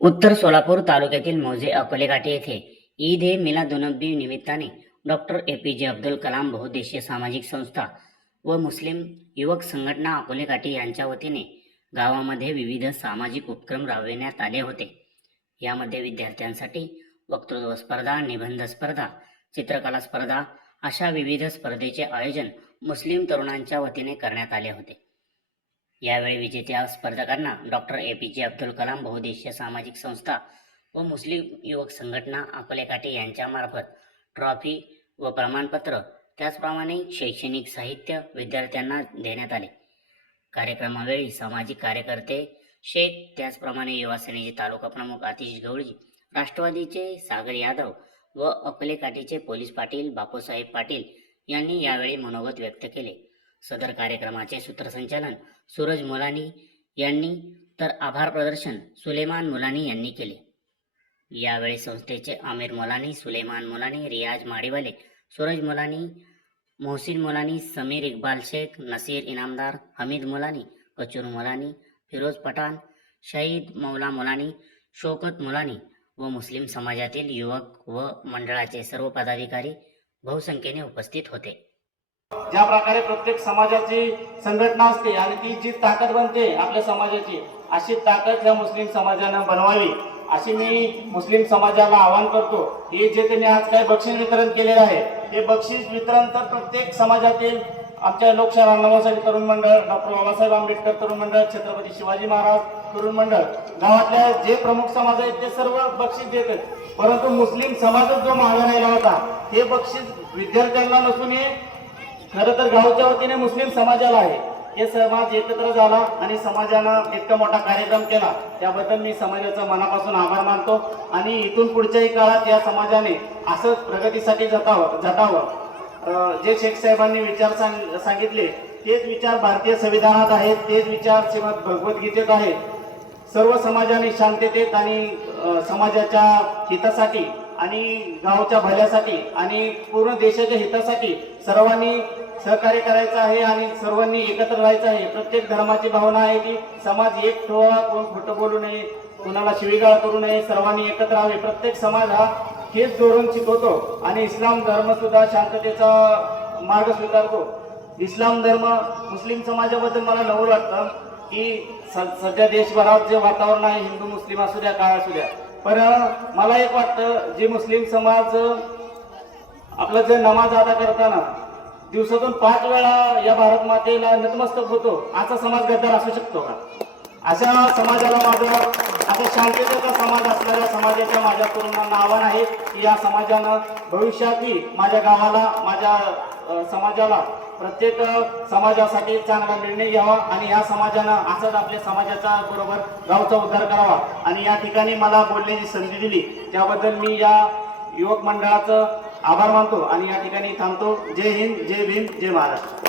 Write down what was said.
उत्तर सोलापूर तालुक्यातील मौजे अकोलेघाटी येथे ईद ए मिलादुनबी निमित्ताने डॉक्टर ए पी जे अब्दुल कलाम बहुद्देशीय सामाजिक संस्था व मुस्लिम युवक संघटना अकोलेघाटी यांच्या वतीने गावामध्ये विविध सामाजिक उपक्रम राबविण्यात आले होते. यामध्ये विद्यार्थ्यांसाठी वक्तृत्व स्पर्धा निबंध स्पर्धा चित्रकला स्पर्धा अशा विविध स्पर्धेचे आयोजन मुस्लिम तरुणांच्या वतीने करण्यात आले होते. यावेळी विजेत्या स्पर्धकांना डॉक्टर ए पी जे अब्दुल कलाम बहुदेशीय सामाजिक संस्था व मुस्लिम युवक संघटना अकोलेकाठी यांच्यामार्फत ट्रॉफी व प्रमाणपत्र त्याचप्रमाणे शैक्षणिक साहित्य विद्यार्थ्यांना देण्यात आले. कार्यक्रमावेळी सामाजिक कार्यकर्ते शेख त्याचप्रमाणे युवा सेनेचे तालुका प्रमुख आतिश गवळी राष्ट्रवादीचे सागर यादव व अकोलेकाठीचे पोलीस पाटील बापूसाहेब पाटील यांनी यावेळी मनोगत व्यक्त केले. सदर कार्यक्रमाचे सूत्रसंचालन सूरज मुलानी यांनी तर आभार प्रदर्शन सुलेमान मुलानी यांनी केले. यावेळी संस्थेचे आमिर मुलानी सुलेमान मुलानी रियाज माडीवाले सूरज मुलानी मोहसिन मुलानी समीर इक्बाल शेख नसीर इनामदार हमीद मुलानी कचूर मुलानी फिरोज पठाण शहीद मौला मुलानी शोकत मुलानी व मुस्लिम समाजातील युवक व मंडळाचे सर्व पदाधिकारी बहुसंख्येने उपस्थित होते. ज्या प्रकारे प्रत्येक समाजाची संघटना असते आणि ती जी ताकद बनते आपल्या समाजाची अशी ताकद या मुस्लिम समाजानं बनवावी. अशी मी मुस्लिम समाजाला आवाहन करतो हे जे त्यांनी आज काही बक्षीस वितरण केलेलं आहे हे बक्षीस वितरण तर प्रत्येक समाजातील आमच्या लोकशाही अण्णाभाऊसाठी तरुण मंडळ डॉक्टर बाबासाहेब आंबेडकर तरुण मंडळ छत्रपती शिवाजी महाराज तरुण मंडळ गावातल्या जे प्रमुख समाज आहेत ते सर्व बक्षीस देतात. परंतु मुस्लिम समाजच जो मागे राहिला होता हे बक्षीस विद्यार्थ्यांना नसून हे खरं तर गावच्या वतीने मुस्लिम समाजाला आहे. हे समाज एकत्र झाला आणि समाजानं इतका मोठा कार्यक्रम केला. त्याबद्दल मी समाजाचा मनापासून आभार मानतो आणि इथून पुढच्याही काळात या समाजाने असंच प्रगतीसाठी जतावं झटावं जे शेख साहेबांनी विचार सांग सांगितले तेच विचार भारतीय संविधानात आहेत तेच विचार श्रीमद भगवद्गीतेत आहेत. सर्व समाजाने शांततेत आणि समाजाच्या हितासाठी आणि गावच्या भल्यासाठी आणि पूर्ण देशाच्या हितासाठी सर्वांनी सहकार्य करायचं आहे आणि सर्वांनी एकत्र राहायचं आहे. प्रत्येक धर्माची भावना आहे की समाज एक ठेवा कोण खोटं बोलू नये कोणाला शिवीगाळ करू नये सर्वांनी एकत्र राहावे. प्रत्येक समाज हा हेच धोरण शिकवतो आणि इस्लाम धर्म सुद्धा शांततेचा मार्ग स्वीकारतो. इस्लाम धर्म मुस्लिम समाजाबद्दल मला नवं वाटतं की स- सध्या देशभरात जे वातावरण आहे हिंदू मुस्लिम असू द्या काय असू द्या. पण मला एक वाटतं जे मुस्लिम समाज आपलं जे नमाज अदा करताना दिवसातून पाच वेळा या भारत मातेला नतमस्तक होतो असा समाज गद्दार असू शकतो का? अशा समाजाला माझं आता शांततेचा समाज असणाऱ्या समाजाच्या माझ्या तरुणांना आव्हान आहे की या समाजानं भविष्यातही माझ्या गावाला माझ्या समाजाला प्रत्येक समाजासाठी चांगला निर्णय घ्यावा आणि या समाजानं असंच आपल्या समाजाचा बरोबर गावचा उद्धार करावा. आणि या ठिकाणी मला बोलण्याची संधी दिली. त्याबद्दल मी या युवक मंडळाचं आभार मानतो आणि या ठिकाणी थांबतो. जय हिंद जय भीम जय महाराष्ट्र.